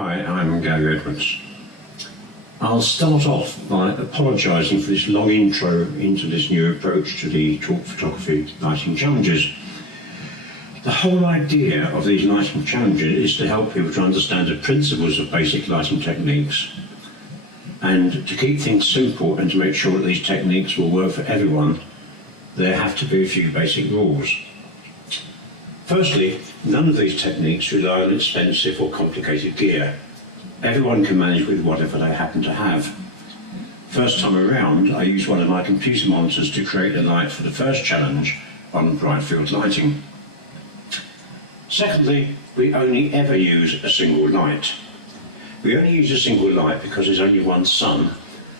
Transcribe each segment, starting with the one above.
Hi, I'm Gary Edwards. I'll start off by apologising for this long intro into this new approach to the talk photography lighting challenges. The whole idea of these lighting challenges is to help people to understand the principles of basic lighting techniques and to keep things simple and to make sure that these techniques will work for everyone. There have to be a few basic rules. Firstly, none of these techniques rely on expensive or complicated gear. Everyone can manage with whatever they happen to have. First time around, I used one of my computer monitors to create a light for the first challenge on Brightfield Lighting. Secondly, we only ever use a single light. We only use a single light because there's only one sun,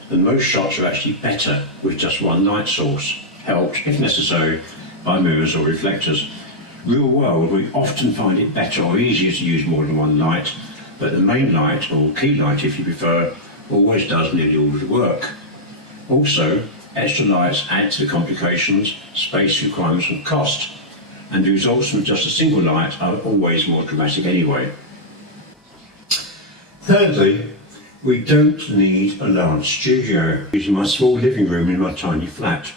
and most shots are actually better with just one light source, helped, if necessary, by mirrors or reflectors. Real world, we often find it better or easier to use more than one light, but the main light, or key light if you prefer, always does nearly all of the work. Also, extra lights add to the complications, space requirements and cost, and the results from just a single light are always more dramatic anyway. Thirdly, we don't need a large studio. I'm using my small living room in my tiny flat.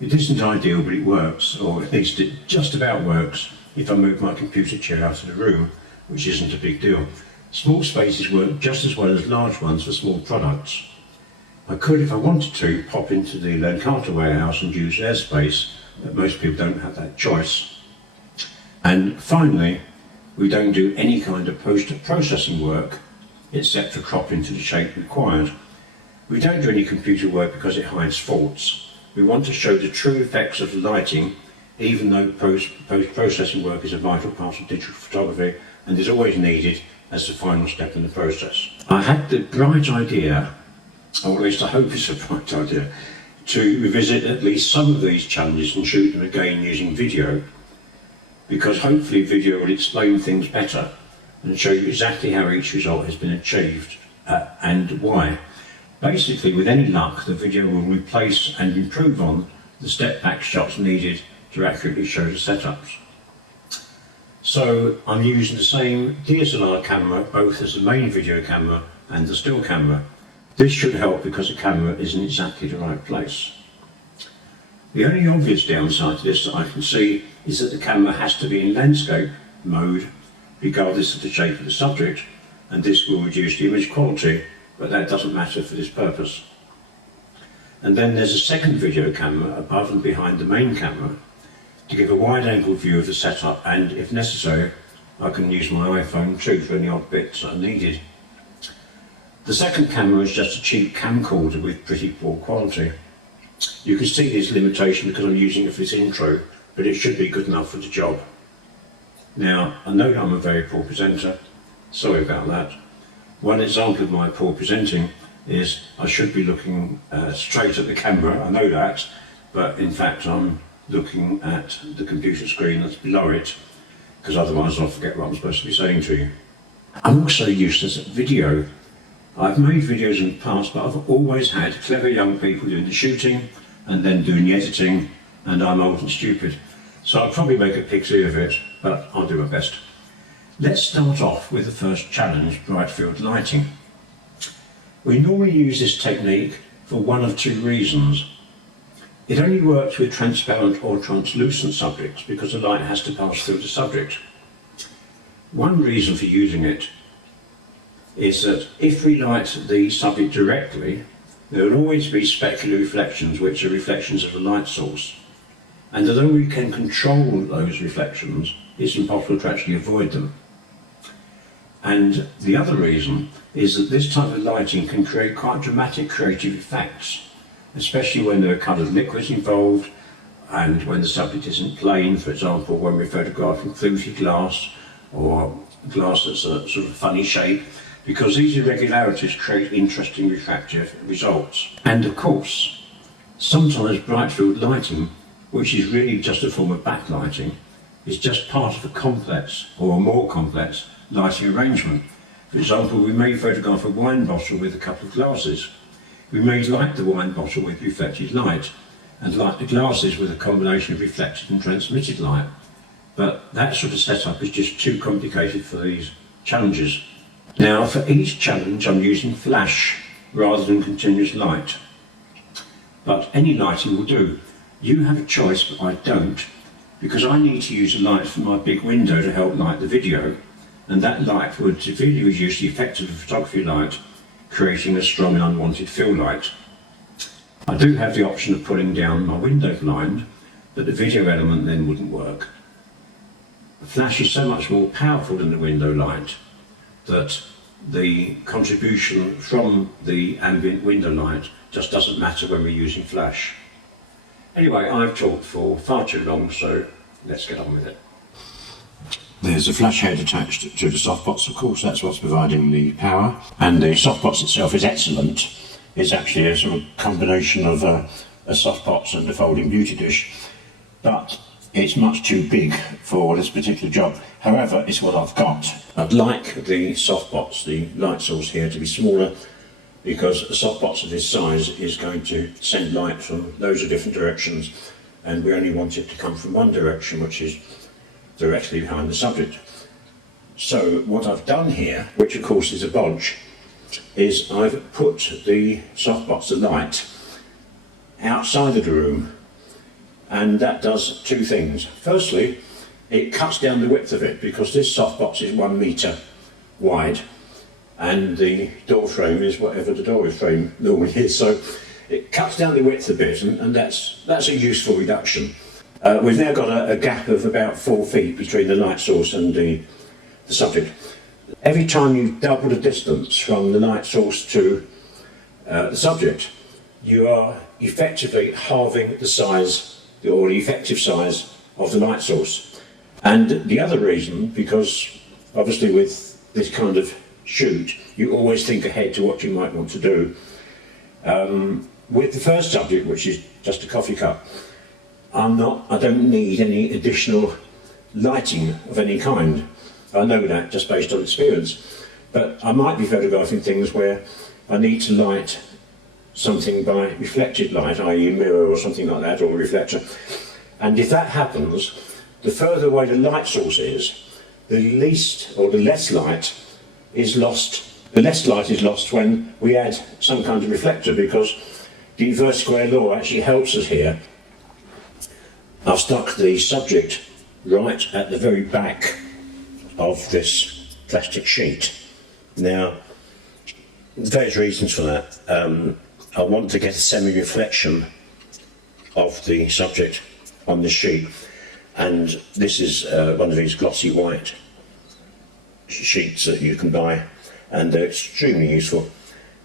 It isn't ideal, but it works, or at least it just about works if I move my computer chair out of the room, which isn't a big deal. Small spaces work just as well as large ones for small products. I could, if I wanted to, pop into the Lancashire warehouse and use their space, but most people don't have that choice. And finally, we don't do any kind of post-processing work except for cropping to the shape required. We don't do any computer work because it hides faults. We want to show the true effects of the lighting, even though post-processing work is a vital part of digital photography and is always needed as the final step in the process. I had the bright idea, or at least I hope it's a bright idea, to revisit at least some of these challenges and shoot them again using video, because hopefully video will explain things better and show you exactly how each result has been achieved and why. Basically, with any luck, the video will replace and improve on the step-back shots needed to accurately show the setups. So I'm using the same DSLR camera both as the main video camera and the still camera. This should help because the camera is in exactly the right place. The only obvious downside to this that I can see is that the camera has to be in landscape mode regardless of the shape of the subject, and this will reduce the image quality, but that doesn't matter for this purpose. And then there's a second video camera above and behind the main camera to give a wide-angle view of the setup, and if necessary I can use my iPhone too for any odd bits that are needed. The second camera is just a cheap camcorder with pretty poor quality. You can see this limitation because I'm using it for this intro, but it should be good enough for the job. Now, I know that I'm a very poor presenter, sorry about that. One example of my poor presenting is I should be looking straight at the camera, I know that, but in fact I'm looking at the computer screen that's below it, because otherwise I'll forget what I'm supposed to be saying to you. I'm also useless at video. I've made videos in the past, but I've always had clever young people doing the shooting and then doing the editing, and I'm old and stupid. So I'll probably make a pixie of it, but I'll do my best. Let's start off with the first challenge, Brightfield Lighting. We normally use this technique for one of two reasons. It only works with transparent or translucent subjects because the light has to pass through the subject. One reason for using it is that if we light the subject directly, there will always be specular reflections which are reflections of the light source. And although we can control those reflections, it's impossible to actually avoid them. And the other reason is that this type of lighting can create quite dramatic creative effects, especially when there are coloured liquids involved and when the subject isn't plain, for example when we're photographing fluted glass or glass that's a sort of funny shape, because these irregularities create interesting refractive results. And of course, sometimes Brightfield lighting, which is really just a form of backlighting, is just part of a complex or a more complex lighting arrangement. For example, we may photograph a wine bottle with a couple of glasses. We may light the wine bottle with reflected light and light the glasses with a combination of reflected and transmitted light. But that sort of setup is just too complicated for these challenges. Now for each challenge I'm using flash rather than continuous light, but any lighting will do. You have a choice, but I don't, because I need to use a light from my big window to help light the video, and that light would severely reduce the effect of the photography light, creating a strong and unwanted fill light. I do have the option of pulling down my window blind, but the video element then wouldn't work. The flash is so much more powerful than the window light that the contribution from the ambient window light just doesn't matter when we're using flash. Anyway, I've talked for far too long, so let's get on with it. There's a flash head attached to the softbox, of course, that's what's providing the power. And the softbox itself is excellent. It's actually a sort of combination of a softbox and a folding beauty dish. But it's much too big for this particular job. However, it's what I've got. I'd like the softbox, the light source here, to be smaller, because a softbox of this size is going to send light from loads of different directions, and we only want it to come from one direction, which is directly behind the subject. So what I've done here, which of course is a bodge, is I've put the softbox, the light, outside of the room, and that does two things. Firstly, it cuts down the width of it, because this softbox is 1 metre wide and the door frame is whatever the door frame normally is, so it cuts down the width a bit, and that's a useful reduction. We've now got a gap of about 4 feet between the light source and the subject. Every time you double the distance from the light source to the subject, you are effectively halving the size, or the effective size, of the light source. And the other reason, because obviously with this kind of shoot, you always think ahead to what you might want to do. With the first subject, which is just a coffee cup, I don't need any additional lighting of any kind. I know that just based on experience. But I might be photographing things where I need to light something by reflected light, i.e. a mirror or something like that, or a reflector. And if that happens, the further away the light source is, the least or the less light is lost. The less light is lost when we add some kind of reflector, because the inverse square law actually helps us here. I've stuck the subject right at the very back of this plastic sheet. Now, there's various reasons for that. I want to get a semi-reflection of the subject on the sheet, and this is one of these glossy white sheets that you can buy, and they're extremely useful,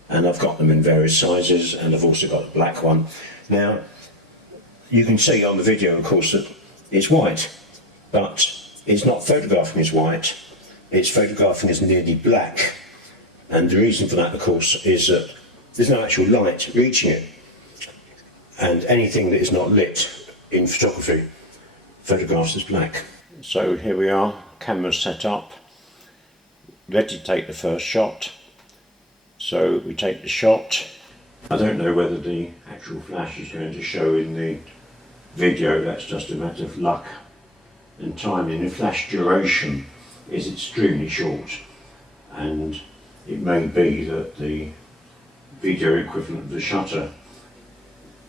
and I've got them in various sizes, and I've also got a black one. Now you can see on the video, of course, that it's white, but it's not photographing as white, it's photographing as nearly black, and the reason for that, of course, is that there's no actual light reaching it, and anything that is not lit in photography photographs as black. So here we are, camera's set up, ready to take the first shot. So we take the shot. I don't know whether the actual flash is going to show in the video, that's just a matter of luck and timing. The flash duration is extremely short, and it may be that the video equivalent of the shutter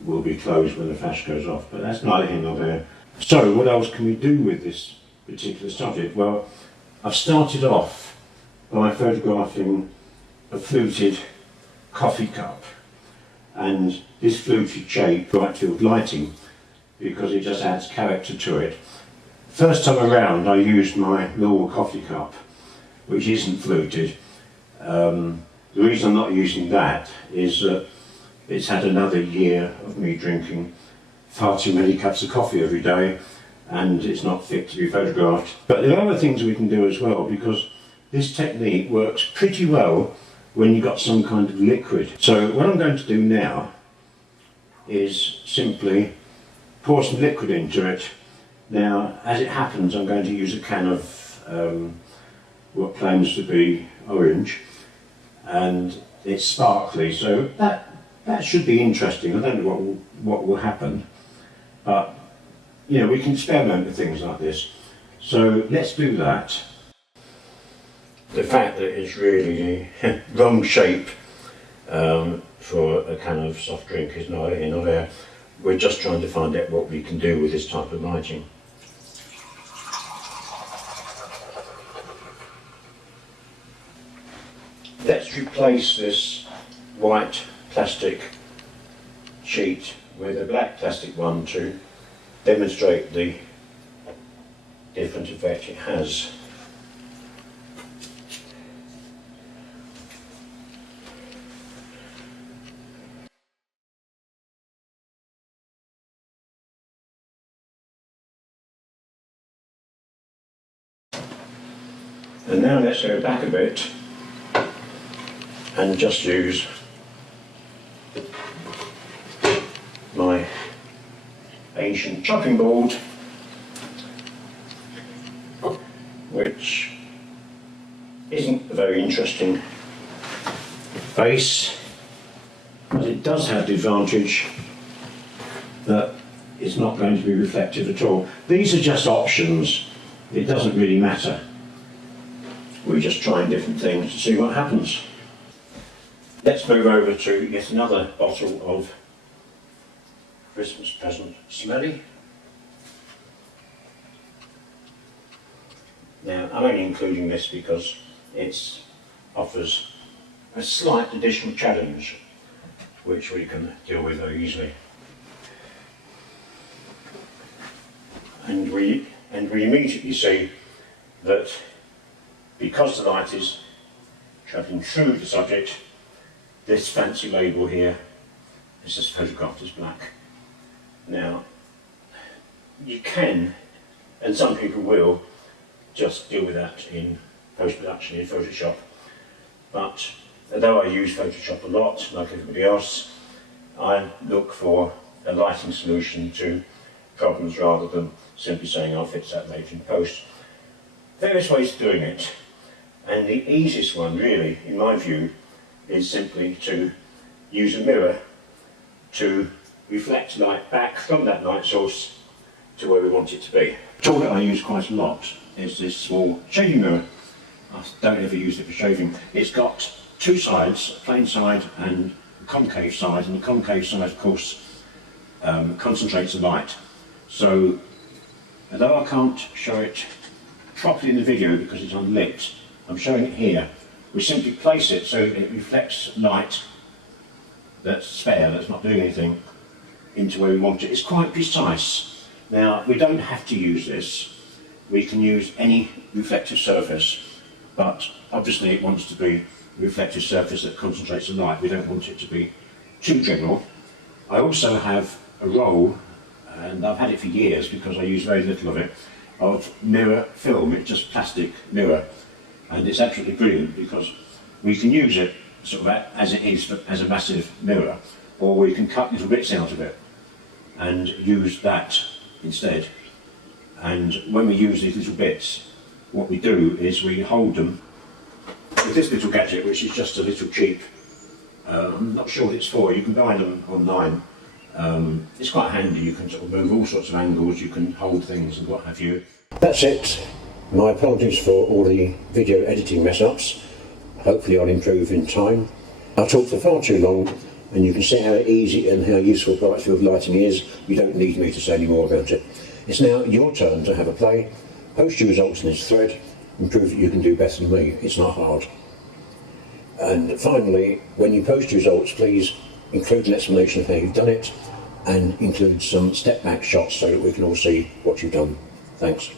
will be closed when the flash goes off, but that's neither here nor there. So what else can we do with this particular subject? Well, I've started off by photographing a fluted coffee cup, and this fluted shape, Brightfield Lighting, because it just adds character to it. First time around I used my normal coffee cup, which isn't fluted. The reason I'm not using that is that it's had another year of me drinking far too many cups of coffee every day, and it's not fit to be photographed. But there are other things we can do as well, because this technique works pretty well when you've got some kind of liquid. So what I'm going to do now is simply pour some liquid into it. Now, as it happens, I'm going to use a can of what claims to be orange, and it's sparkly, so that should be interesting. I don't know what will happen, but you know, we can experiment with things like this. So let's do that. The fact that it's really the wrong shape for a can of soft drink is not there. We're just trying to find out what we can do with this type of lighting. Let's replace this white plastic sheet with a black plastic one to demonstrate the different effect it has. And now let's go back a bit and just use my ancient chopping board, which isn't a very interesting face, but it does have the advantage that it's not going to be reflective at all. These are just options, it doesn't really matter. We're just trying different things to see what happens. Let's move over to yet another bottle of Christmas present smelly. Now, I'm only including this because it offers a slight additional challenge which we can deal with very easily. And we immediately see that because the light is travelling through the subject, this fancy label here is just photographed as black. Now, you can, and some people will, just deal with that in post-production in Photoshop. But although I use Photoshop a lot, like everybody else, I look for a lighting solution to problems rather than simply saying I'll fix that later in post. Various ways of doing it, and the easiest one really, in my view, is simply to use a mirror to reflect light back from that light source to where we want it to be. The tool that I use quite a lot is this small shaving mirror. I don't ever use it for shaving. It's got two sides, a plain side and a concave side, and the concave side of course concentrates the light. So although I can't show it properly in the video because it's unlit, I'm showing it here. We simply place it so it reflects light that's spare, that's not doing anything, into where we want it. It's quite precise. Now, we don't have to use this. We can use any reflective surface, but obviously it wants to be a reflective surface that concentrates the light. We don't want it to be too general. I also have a roll, and I've had it for years because I use very little of it, of mirror film. It's just plastic mirror, and it's absolutely brilliant because we can use it sort of as it is, as a massive mirror, or we can cut little bits out of it and use that instead. And when we use these little bits, what we do is we hold them with this little gadget, which is just a little cheap, I'm not sure what it's for, you can buy them online. It's quite handy, you can sort of move all sorts of angles, you can hold things and what have you. That's it. My apologies for all the video editing mess-ups. Hopefully I'll improve in time. I talked for far too long, and you can see how easy and how useful Brightfield Lighting is. You don't need me to say any more about it. It's now your turn to have a play, post your results in this thread, and prove that you can do better than me. It's not hard. And finally, when you post your results, please include an explanation of how you've done it, and include some step back shots so that we can all see what you've done. Thanks.